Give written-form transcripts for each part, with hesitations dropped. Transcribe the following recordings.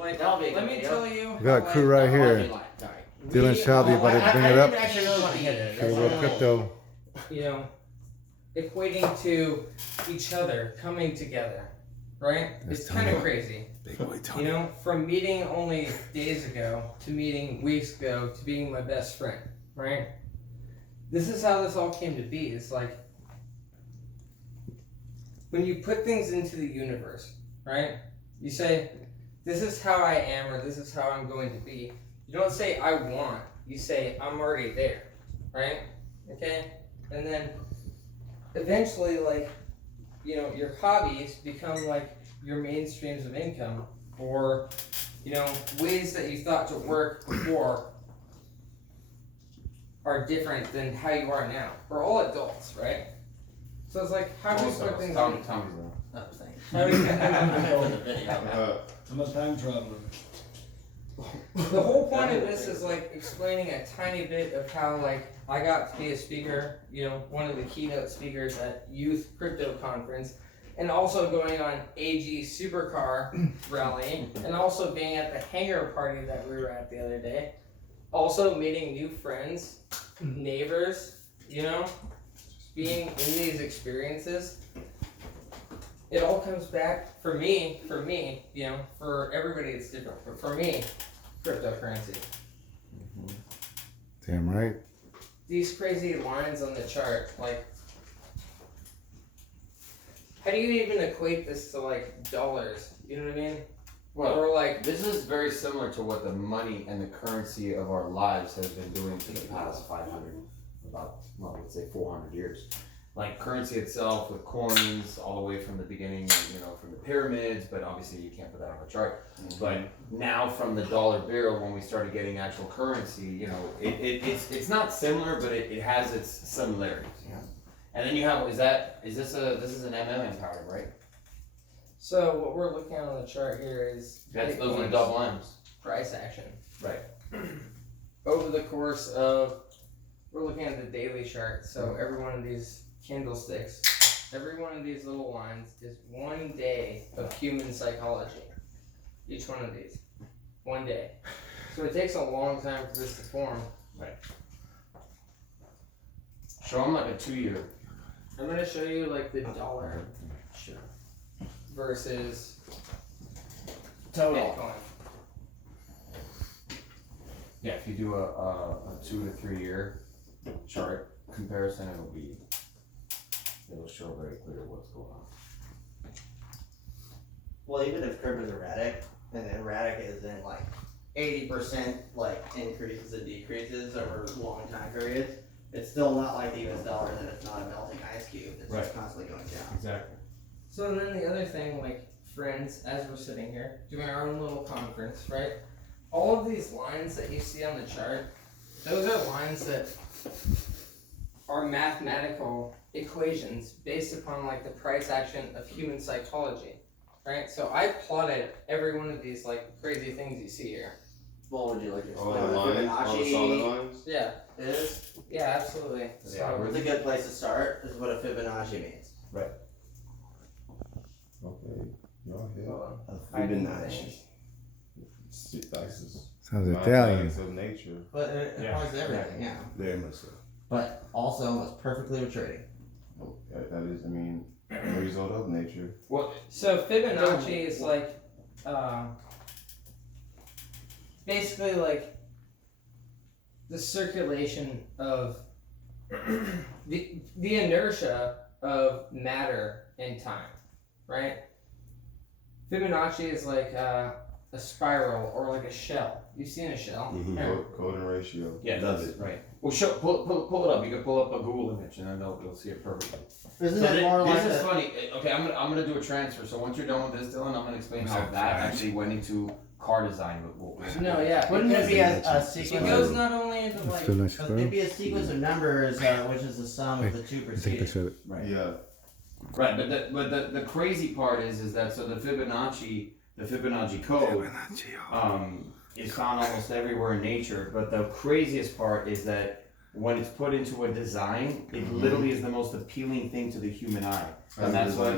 like, That'll be a let good me video. tell you. We got a how, crew like, right here. Alright. Dylan Shelby, about to bring it up. I didn't actually really want to hit it. Show a little crypto. you know, equating to each other, coming together, right? That's It's kind of Tony. crazy. Big boy Tony. You know, from meeting only days ago to meeting weeks ago to being my best friend, right? This is how this all came to be. It's like when you put things into the universe, right? You say, this is how I am, or this is how I'm going to be. You don't say, I want. You say, I'm already there, right? Okay? And then eventually, like, you know, your hobbies become like your main streams of income, or, you know, ways that you thought to work before are different than how you are now. We're all adults, right? So it's like, how do we put things in? Tommy's on. How do we I'm a time traveler. The whole point of this is like explaining a tiny bit of how like I got to be a speaker, you know, one of the keynote speakers at Youth Crypto Conference, and also going on AG Supercar Rally, and also being at the hangar party that we were at the other day. Also meeting new friends, neighbors, you know, being in these experiences. It all comes back for me, you know, for everybody it's different, but for me, cryptocurrency. Damn right. These crazy lines on the chart, like, how do you even equate this to like dollars? You know what I mean? Well, Or like, this is very similar to what the money and the currency of our lives has been doing for the past 500, let's say 400 years. Like currency itself with coins all the way from the beginning, you know, from the pyramids, but obviously you can't put that on a chart. But now from the dollar bill, when we started getting actual currency, you know, it's not similar, but it has its similarities. You know? And then you have, this is an empire, right? so what we're looking at on the chart here is Those are Bitcoin's double M's. price action. Right. Over the course of, we're looking at the daily chart, so every one of these candlesticks, every one of these little lines is 1 day of human psychology. Each one of these. 1 day. So it takes a long time for this to form. Show them like a 2-year. I'm gonna show you like the dollar versus Total. Bitcoin. Yeah, if you do a 2 to 3 year chart comparison, it'll show very clear what's going on. Well, even if curve is erratic, and erratic is in like 80% like increases and decreases over long time periods, it's still not like the US dollar that it's not a melting ice cube. It's just constantly going down. Exactly. So then the other thing, like friends, as we're sitting here doing our own little conference, right? All of these lines that you see on the chart, those are lines that are mathematical equations based upon like the price action of human psychology, right? So I plotted every one of these like crazy things you see here. What would you like to All explain? the lines, all the solid lines. Yeah, It is. yeah, absolutely. Yeah, So, It's a good place to start. Is what a Fibonacci means. Okay. Y'all hit. A Fibonacci. Sounds Italian. Of nature. But it applies to everything, yeah. Very much so. But also was perfectly with trading. That is, a result of nature. so Fibonacci is like, basically like the circulation of the inertia of matter and time, right? Fibonacci is like a spiral or like a shell. You've seen a shell. Code and ratio. Yeah, Love that's it. right. Well, pull it up. You can pull up a Google image, and then you'll see it perfectly. Isn't So it more like this is a, funny. Okay, I'm gonna do a transfer. So once you're done with this, Dylan, I'm gonna explain how that actually went into car design. No, yeah. wouldn't it be a It sequence? goes not only into like It'd be a sequence of numbers, which is the sum of the two Take a preceding. picture of it. Right. Yeah. Right, but the crazy part is that so the Fibonacci code is found almost everywhere in nature. But the craziest part is that when it's put into a design, it literally is the most appealing thing to the human eye, and that's what.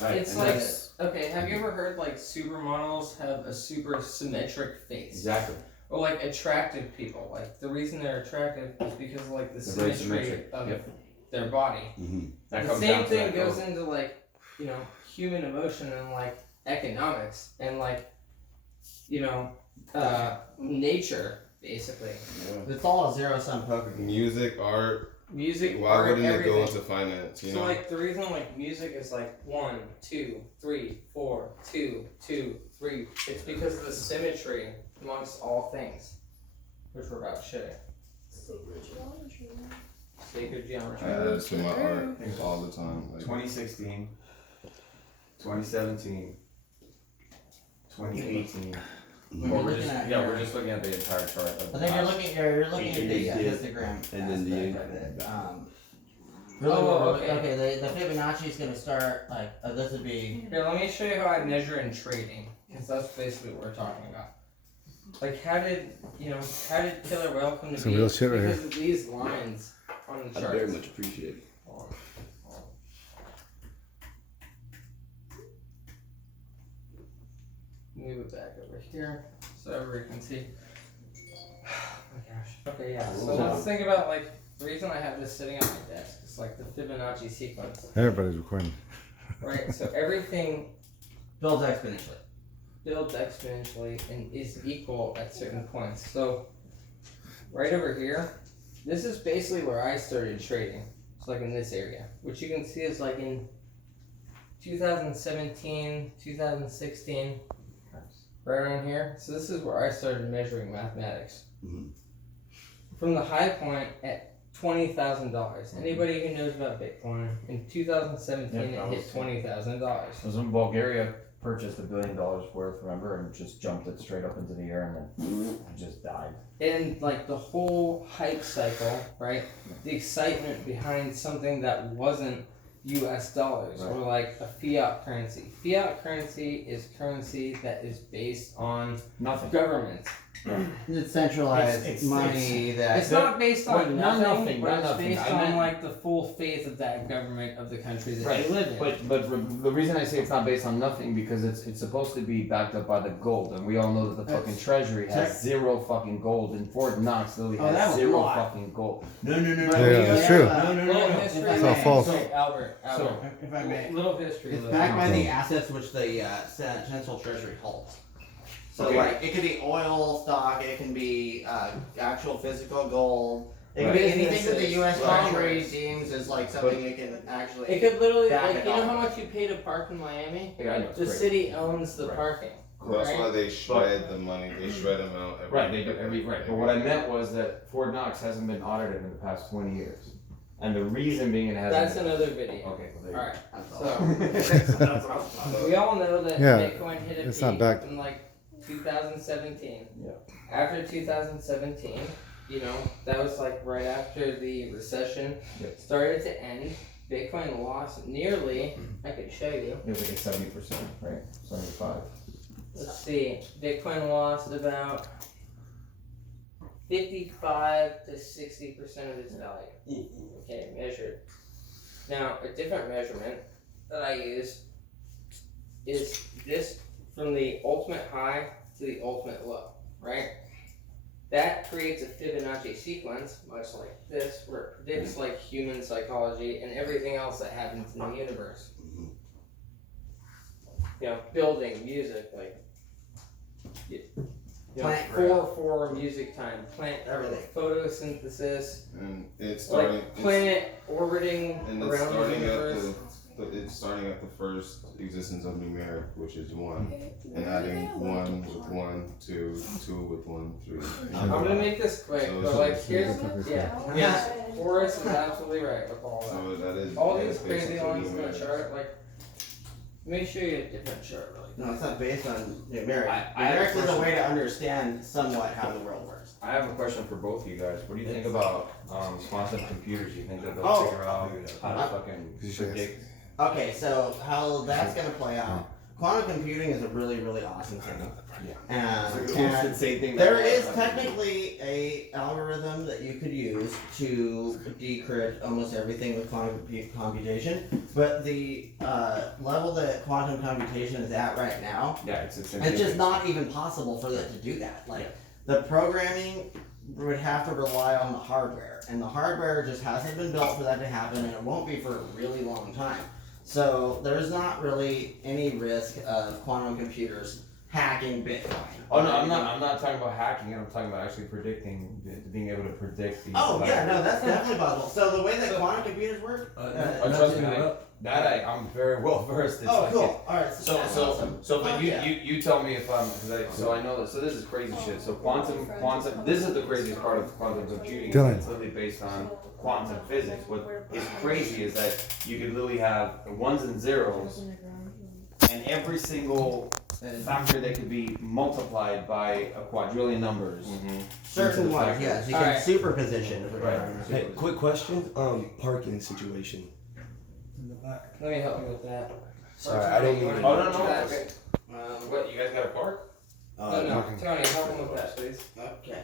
Right, it's and like that's- Okay, have you ever heard like supermodels have a super symmetric face? Exactly. Or like attractive people. Like the reason they're attractive is because of like the They're very symmetry symmetric. of Yep. their body. That The comes same down to thing that goes goal. into like, you know, human emotion and like economics and like, you know, nature basically. It's all a zero-sum poker game. Music, art. Music, Why art, wouldn't everything. it go into finance? You So know. like the reason like music is like 1, 2, 3, 4, 2, 2, 3. It's because of the symmetry amongst all things, which we're about shitting. Sacred geometry. I add it to my art all the time. Like, 2016, 2017, 2018. We're looking at yeah, here. we're just looking at the entire chart. Of I think you're last- looking at the histogram And then the- aspect of it. Really, Oh, what we're okay. okay. The Fibonacci is gonna start like this would be. Here, let me show you how I measure in trading, because that's basically what we're talking about. Like, how did killer whale come to Some be? real shit right Because of these lines on the I charts. very much appreciate it. Move it back over here so everybody can see. Oh my gosh. Okay, yeah. So let's think about like the reason I have this sitting on my desk is like the Fibonacci sequence, Everybody's recording. right? So everything Builds exponentially. builds exponentially and is equal at certain points. So right over here, this is basically where I started trading. It's like in this area, which you can see is like in 2017, 2016, right around here. So this is where I started measuring mathematics. Mhm. From the high point at $20,000. Anybody who knows about Bitcoin, in 2017 Yeah, it hit $20,000. It was when Bulgaria purchased $1 billion worth, remember, and just jumped it straight up into the air and then it just died. And like the whole hype cycle, right? The excitement behind something that wasn't US dollars or like a fiat currency. Fiat currency is currency that is based on Nothing. government. It's centralized It's- money that. It's not based on not nothing, nothing, but not it's nothing. based I on meant- like the full faith of that government of the country that Right, you live in. But the reason I say it's not based on nothing because it's supposed to be backed up by the gold, and we all know that the fucking treasury has check- zero fucking gold, and Fort Knox literally Oh, that has was a zero lot. fucking gold. No. Yeah, it's true. Little history. It's all false. So, Albert, If I may. little history. It's lesson. backed by the assets which the Central Treasury holds. So Okay. like it could be oil stock, it can be actual physical gold. It can Right. be anything that the U.S. Businesses, Treasury right. deems as like something it can actually. It could literally, Back like, it you know up. how much you pay to park in Miami? Yeah, I know, it's The great. city owns the Right. parking. That's right? why they shred the money. They shred them out. Right, they do every right. But what I meant was that Fort Knox hasn't been audited in the past 20 years, and the reason being it hasn't. That's been, another video. Okay, well, there you Alright, That's so go. That's what I was talking about. we all know that Yeah, Bitcoin hit a it's peak not back- in like 2017. Yeah. After 2017, you know, that was like right after the recession Yeah. started to end. Bitcoin lost nearly, I could show you. It was like 70%, right? 75. Let's see. Bitcoin lost about 55 to 60% of its value. Okay, measured. Now, a different measurement that I use is this from the ultimate high to the ultimate low, right? That creates a Fibonacci sequence, much like this, where it predicts like human psychology and everything else that happens in the universe. You know, building, music, like you know, Plant growth. 4/4 music time, plant Everything. And photosynthesis, it's starting. like planet orbiting and it's around the starting universe. at it's starting at the first existence of numeric, which is 1, and adding 1 with 1, 2, 2 with 1, 3. I'm gonna make this quick, So but it's- like here's Yeah. yes, Forrest is absolutely right with all that. So that is. All that these is based crazy on lines in the numeric. chart, like let me show you a different chart really. No, it's not based on numeric. I have a Numerics is a question. way to understand somewhat how the world works. I have a question for both of you guys. What do you think about quantum computers? You think that they'll Oh. figure out how to fucking You should ask. predict? Okay, so how that's gonna play out. quantum computing is a really, really awesome thing. And the same thing. there is technically a algorithm that you could use to decrypt almost everything with quantum computation, but the level that quantum computation is at right now, Yeah, it's it's just not even possible for them to do that. Like, the programming would have to rely on the hardware, and the hardware just hasn't been built for that to happen, and it won't be for a really long time. So there's not really any risk of quantum computers hacking Bitcoin. Oh no, I'm not talking about hacking it. I'm talking about actually predicting, being able to predict the. Oh yeah, no, that's definitely possible. So the way that quantum computers work. Trust me, I'm very well versed. Oh, cool. All right. So, that's awesome. but Yeah. you tell me if I'm, so I know that, so this is crazy shit. So quantum, this is the craziest part of quantum computing. Dylan. It's literally based on quantum physics. What is crazy is that you could literally have ones and zeros, and every single factor that could be multiplied by a quadrillion numbers. Certain ones, yes, you can Alright. superposition. Is what Right. I'm trying to Hey, say. quick question. Parking situation. Let me help you with that. Sorry, I don't mean. Oh, no, no. What, you guys got a park? No, Tony, help him with that, please. Okay.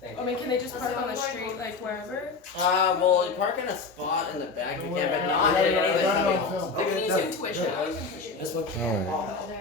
Thank I you. mean, can they just park on the street, like wherever? Well, you park in a spot in the back, you can, but not No, in no, any of no, the no, homes. I can use Intuition. I can push it. This one. Alright. All help.